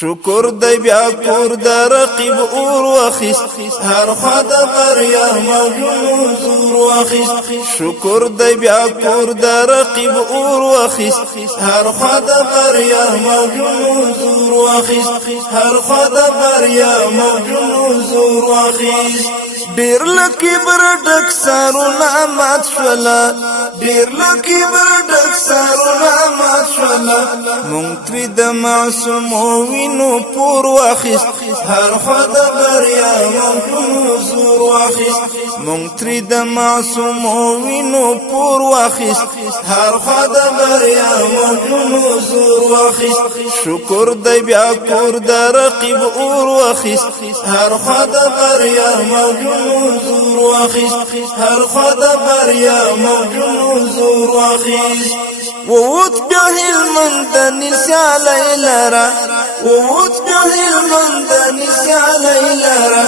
شکر دی بیا کور د رقیب اور واخیست هر خوا د بریا موجونو زور واخیست شکر دی بیا کور د رقیب اور واخیست هر خوا د بریا موجونو زور واخیست هر خوا د بریا موجونو زور واخیست ډیر لکی بر ډک سرونه مات شولا ډیر لکی بر ډک سرونه مات شولا مونږ ترې د معصوم وینو پور واخیست هر خوا د بریا موجونو زور واخیست مونږ ترې د معصوم وینو پور واخیست هر خوا د بریا موجونو زور واخیست شکر دی بیا کور د رقیب اور واخیست هر خوا د بریا موجونو زور واخیست هر خوا د بریا موجونو زور واخیست ووت بیا هلمند نسیالی لرا ووت بیا هلمند نسیالی لرا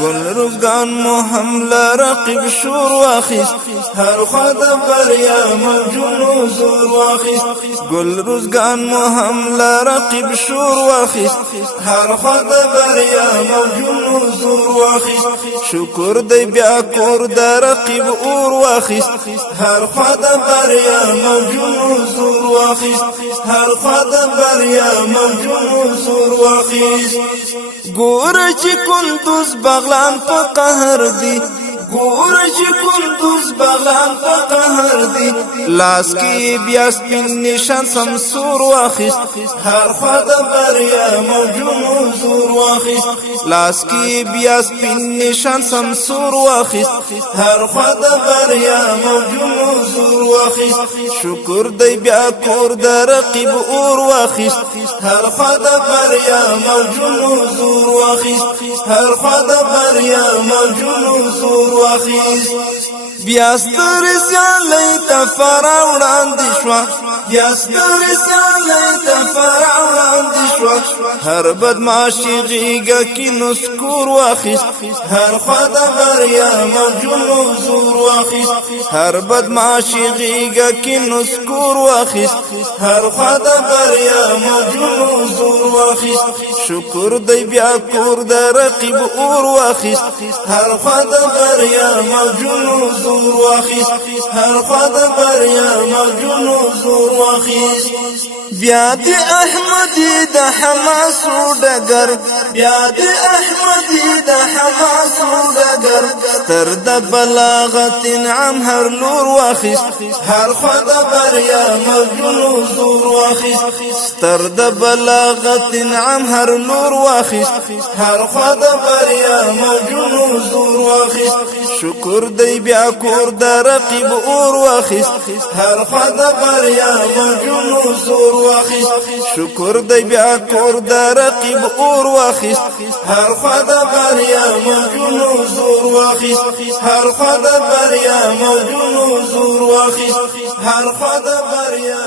گل روزگان مو هم لرقیب شور واخیست هر خوا د بریا موجونو زور واخیست گل روزگان مو هم لرقیب شور واخیست هر خوا د بریا موجونو زور واخیست شکر دی بیا کور د رقیب اور واخیست هر خوا د بریا موجونو زور واخیست هر خوا د بریا موجونو زور واخیست ګوره چې کندوز بغلان په قهر دی ګوره چې کندوز بغلان په قهر دی لاس کې بیا سپین نشان سمسور واخیست هر خوا د بریا موجونو زور واخیست لاس کې بیا سپین نشان سمسور واخیست هر خوا د بریا موجونو زور واخیست شکر دی بیا کور د رقیب اور واخیست هر خوا د بریا موجونو زور واخیست هر خوا د بریا موجونو زور واخیست بیا ستر سیالی ته فرا وړاندې شوه بیا ستر سیالی ته فرا وړاندې شوه هر بدماشي غیږه کې نسکور واخیست هر خوا د بریا موجونو زور واخیست هر بدماشي غیږه کې نسکور واخیست هر خوا د بریا موجونو زور واخیست شکر دی بیا کور د رقیب اور واخیست هر خوا د بریا موجونو زور واخیست هر خوا د بریا موجونو زور واخیست بیا د احمدی د حماس ډګر بیا د احمدی د حماس ډګر ستر د بلاغت انعام هر لور واخیست هر خوا د بریا موجونو زور واخیست ستر د بلاغت انعام هر لور واخیست هر خوا د بریا موجونو زور واخیست شکر دی بیا کور د رقیب اور واخیست هر خوا د بریا موجونو زور واخیست شکر دی بیا کور د رقیب اور واخیست هر خوا د بریا موجونو زور واخیست هر خوا د بریا موجونو زور واخیست هر خوا د بریا